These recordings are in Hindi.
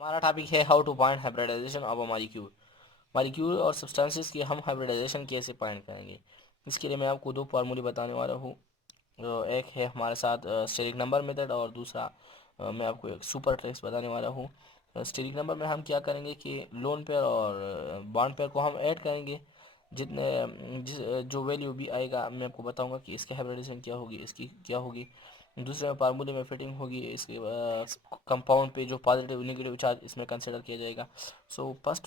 हमारा टॉपिक है how to find hybridization of a molecule. Molecule और सब्सटेंसेस की हम हाइब्रिडाइजेशन कैसे फाइंड करेंगे, इसके लिए मैं आपको दो फार्मूले बताने वाला हूँ। एक है हमारे साथ स्टेरिक नंबर मेथड, और दूसरा मैं आपको एक सुपर ट्रिक्स बताने वाला हूँ। स्टेरिक नंबर में हम क्या करेंगे कि लोन पेयर और बॉन्ड पेयर को हम ऐड करेंगे। जो वैल्यू भी आएगा मैं आपको बताऊंगा कि इसकी हाइब्रिडाइजेशन क्या होगी, इसकी क्या होगी। दूसरे फार्मूले में फिटिंग होगी, इसके कंपाउंड पे जो पॉजिटिव नेगेटिव चार्ज इसमें कंसिडर किया जाएगा। सो फर्स्ट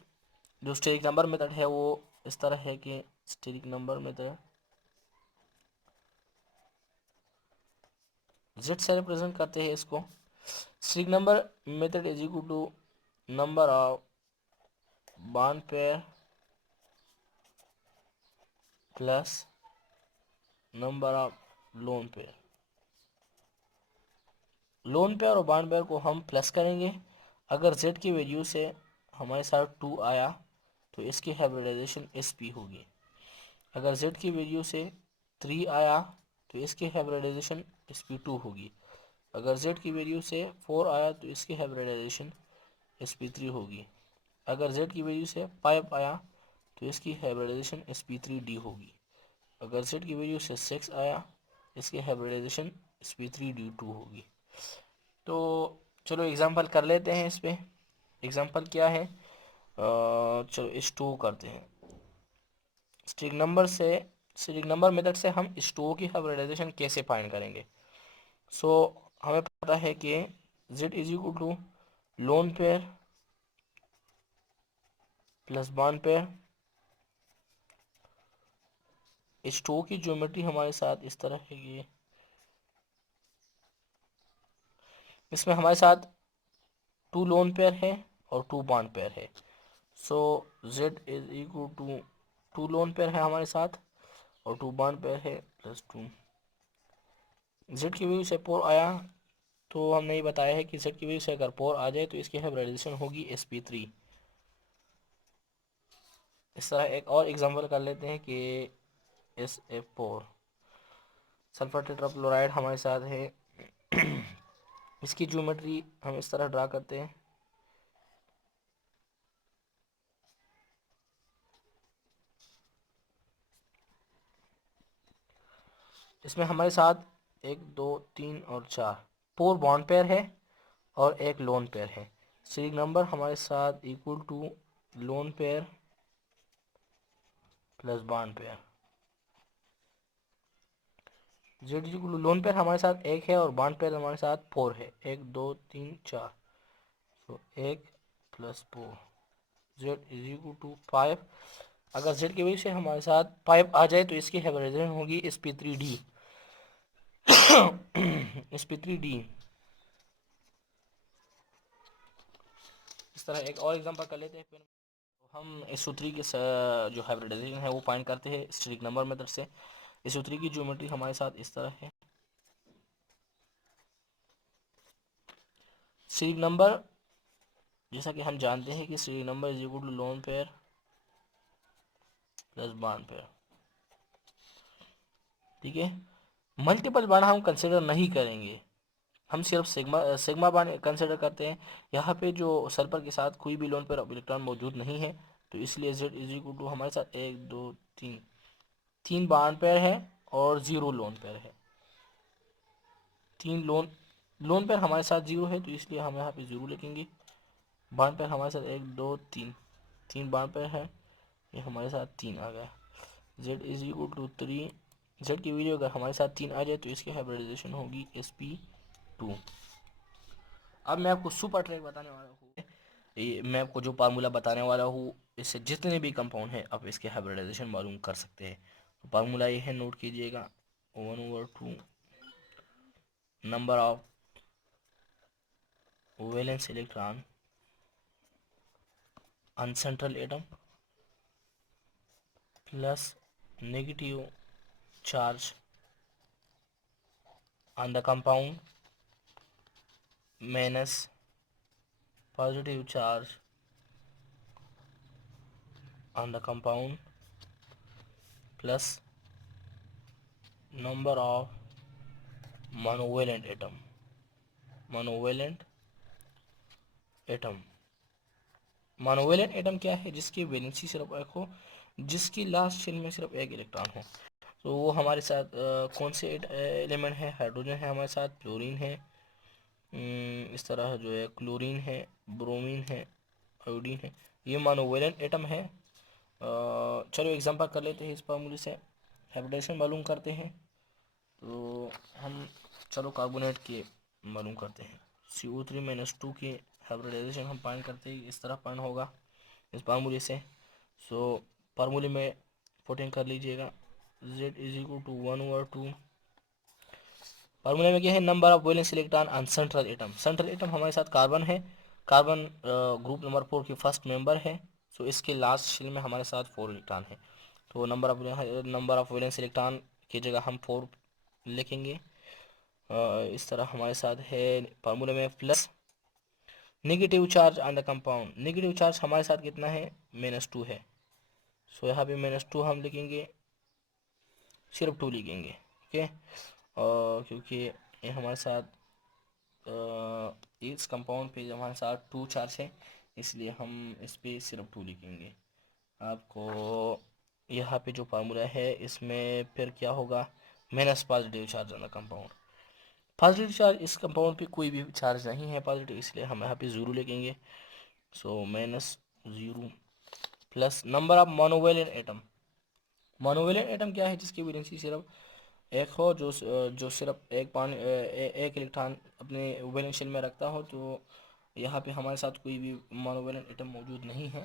जो स्टेरिक नंबर मेथड है वो इस तरह है कि स्टेरिक नंबर मेथड जेड से रिप्रेजेंट करते हैं इसको। Steric number method is equal to number of bond pair plus number of lone pair. Lone pair और बॉन्ड पेयर को हम प्लस करेंगे। अगर z की वैल्यू से हमारे साथ 2 आया तो इसकी हाइब्रिडाइजेशन sp होगी। अगर z की वैल्यू से 3 आया तो इसकी हाइब्रिडाइजेशन sp2 होगी। अगर z की वैल्यू से 4 आया तो इसकी हाइब्रिडाइजेशन sp3 होगी। अगर z की वैल्यू से 5 आया तो इसकी हाइब्रिडाइजेशन sp3d होगी। अगर z की वैल्यू से 6 आया इसकी हाइब्रिडाइजेशन sp3d2 होगी। तो चलो एग्जांपल कर लेते हैं इस पे। एग्जांपल क्या है, चलो स्टो करते हैं। स्ट्रिंग नंबर मेथड से हम स्टो की हाइब्रिडाइजेशन कैसे फाइंड करेंगे। सो हमें पता है कि z is equal to lone pair plus bond pair. स्टो की ज्योमेट्री हमारे साथ इस तरह है, ये इसमें हमारे साथ 2 लोन पेयर है और 2 बॉन्ड पेयर है। So z is equal to 2 lone pair है हमारे साथ और 2 बॉन्ड पेयर है प्लस 2। z की वैल्यू से 4 आया तो हमने ये बताया है कि z की वैल्यू से अगर 4 आ जाए तो इसकी हाइब्रिडाइजेशन होगी sp3। इस तरह एक और एग्जांपल कर लेते हैं कि SF4 सल्फर टेट्राक्लोराइड हमारे साथ है। इसकी ज्योमेट्री हम इस तरह ड्रा करते हैं। इसमें हमारे साथ 1 2 3 और 4 बॉन्ड पेयर है और एक लोन पेयर है। सीरीज नंबर हमारे साथ equal to lone pair plus bond pair. Z equal to lone pair हमारे साथ 1 है और बॉन्ड पेयर हमारे साथ 4 है। 1 2 3 4, तो 1 plus 4। Z is equal to 5। अगर जेड की वजह से हमारे साथ 5 आ जाए तो इसकी हाइब्रिडाइजेशन होगी sp3d। sp3d। इस तरह एक और एग्जांपल कर लेते हैं फिर हम SO3 के जो हाइब्रिडाइजेशन है वो फाइंड करते हैं स्टेरिक नंबर मेथड से। SO3 की ज्योमेट्री हमारे साथ इस तरह है। स्टेरिक नंबर जैसा कि हम जानते हैं कि steric number is equal to lone pair plus bond pair. ठीक है, मल्टीपल बॉन्ड हम कंसिडर नहीं करेंगे, हम सिर्फ सिग्मा सिग्मा बॉन्ड कंसिडर करते हैं। यहाँ पे जो सल्फर के साथ कोई भी लोन पेयर इलेक्ट्रॉन मौजूद नहीं है तो इसलिए Z इज इक्वल टू हमारे साथ 1 2 3 3 बॉन्ड पेयर है और 0 लोन पेयर है। 3 लोन पेयर हमारे साथ 0 है तो इसलिए हम यहाँ पे 0 लिखेंगे। बॉन्ड पेयर हमारे साथ 1 2 3 3 बॉन्ड पेयर है, ये हमारे साथ 3 आ गया। Z is equal to 3। Z की वैल्यू अगर हमारे साथ 3 आ जाए तो इसकी हाइब्रिडाइजेशन होगी sp2। अब मैं आपको सुपर ट्रैक बताने वाला हूँ। ये मैं आपको जो फार्मूला बताने वाला हूँ इससे जितने भी कंपाउंड हैं आप इसके हाइब्रिडाइजेशन मालूम कर सकते हैं। तो फार्मूला ये है, नोट कीजिएगा। 1/2 number of valence electron on central atom plus negative charge on the compound minus positive charge on the compound plus number of monovalent atom monovalent atom क्या है? जिसकी वैलेंसी सिर्फ एक हो, जिसकी लास्ट शेल में सिर्फ एक इलेक्ट्रॉन हो। तो वो हमारे साथ कौन से एलिमेंट है? हाइड्रोजन है हमारे साथ, फ्लोरीन है, इस तरह जो है क्लोरीन है, ब्रोमीन है, आयोडीन है। ये मोनोवेलेंट एटम है। चलो एग्जांपल कर लेते हैं इस फार्मूले से, हाइब्रिडाइजेशन मालूम करते हैं। तो हम चलो कार्बोनेट के मालूम करते हैं। CO3 - 2 के हाइब्रिडाइजेशन हम फाइंड करते हैं, इस तरह फाइंड होगा इस फार्मूले से। सो फार्मूले में पुटिंग कर लीजिएगा, Z = 1/2। फार्मूले में क्या है? Number of valence electron on central atom. Central atom हमारे साथ कार्बन है, कार्बन ग्रुप नंबर 4 की फर्स्ट मेंबर है। सो इसके लास्ट शेल में हमारे साथ 4 इलेक्ट्रॉन है। तो नंबर ऑफ वैलेंस इलेक्ट्रॉन की जगह हम 4 लिखेंगे। इस तरह हमारे साथ है फार्मूले में plus negative charge on the compound. Negative charge हमारे साथ कितना है? -2 है। सो यहाँ पे -2 हम लिखेंगे, सिर्फ 2 लिखेंगे, ओके। और क्योंकि ये हमारे साथ इस कंपाउंड पे हमारे साथ 2 चार्ज है, इसलिए हम इस पे सिर्फ 2 लिखेंगे। आपको यहाँ पे जो फार्मूला है इसमें फिर क्या होगा? Minus positive charge on the compound. Positive charge इस कंपाउंड पे कोई भी चार्ज नहीं है पॉजिटिव, इसलिए हम यहाँ पे 0 लिखेंगे। सो -0 plus number of monovalent atom. Monovalent atom क्या है? जिसकी वैलेंसी सिर्फ एक हो, जो सिर्फ एक इलेक्ट्रॉन अपने वैलेंस शेल में रखता हो। तो यहाँ पे हमारे साथ कोई भी मोनोवेलेंट एटम मौजूद नहीं है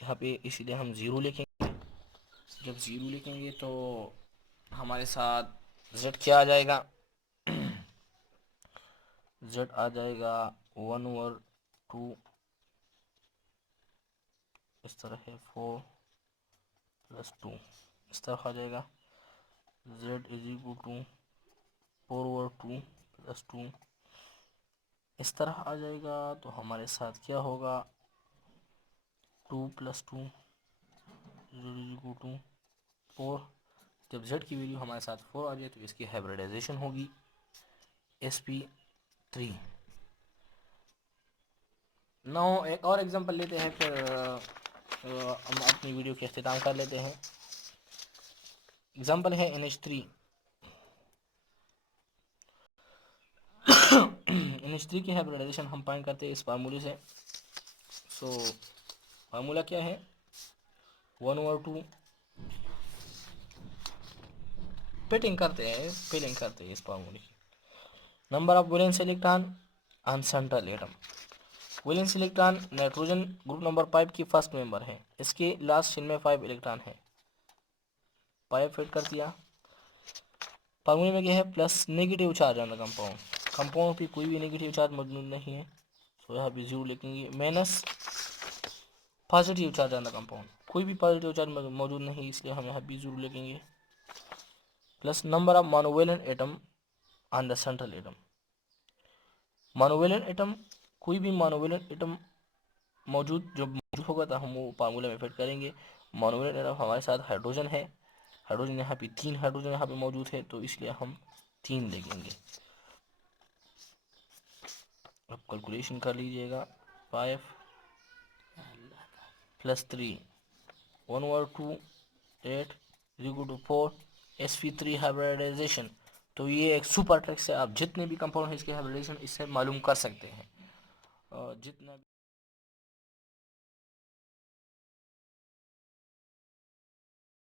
यहाँ पे, इसीलिए हम 0 लिखेंगे। जब 0 लिखेंगे तो हमारे साथ Z क्या आ जाएगा? Z आ जाएगा 1/2, इस तरह है 4 + 2, इस तरह आ जाएगा। Z = 4/2 + 2, इस तरह आ जाएगा। तो हमारे साथ क्या होगा? 2 + 2 Z = 4। जब Z की वैल्यू हमारे साथ 4 आ जाए तो इसकी हाइब्रिडाइजेशन होगी sp3। नो एक और एग्जांपल लेते हैं, फिर हम अपनी वीडियो के अख्तिताम कर लेते हैं। एग्जांपल है NH3। NH3 की हाइब्रिडाइजेशन हम फाइंड करते हैं इस फार्मूले से। सो फार्मूला क्या है? 1/2 फिलिंग करते हैं इस फार्मूले की। Number of valence electron on central atom. Valence electron nitrogen group number 5 की फर्स्ट मेंबर है, इसके लास्ट शेल में 5 इलेक्ट्रॉन है। 5 फिट कर दिया। फार्मूले में क्या है? Plus negative charge on the compound. Compound पे कोई भी नेगेटिव चार्ज मौजूद नहीं है, तो यहाँ पे 0 लिखेंगे। Minus positive charge on the compound, कोई भी पॉजिटिव चार्ज मौजूद नहीं, इसलिए हम यहाँ पे 0 लिखेंगे। Plus number of monovalent atom on the central atom. Monovalent atom, कोई भी मोनोवेलेंट एटम मौजूद होगा तो हम वो फार्मूले में फिट करेंगे। मोनोवेलेंट एटम हमारे साथ हाइड्रोजन है, हाइड्रोजन यहाँ पे 3 हाइड्रोजन यहाँ पे मौजूद है, तो इसलिए हम 3 लिखेंगे। अब कैलकुलेशन कर लीजिएगा। 5 + 3 1/2 8 = 4 sp3 हाइब्रिडाइजेशन। तो ये एक सुपर ट्रिक से आप जितने भी कंपाउंड है इसके हाइब्रिडाइजेशन इससे मालूम कर सकते हैं। जितना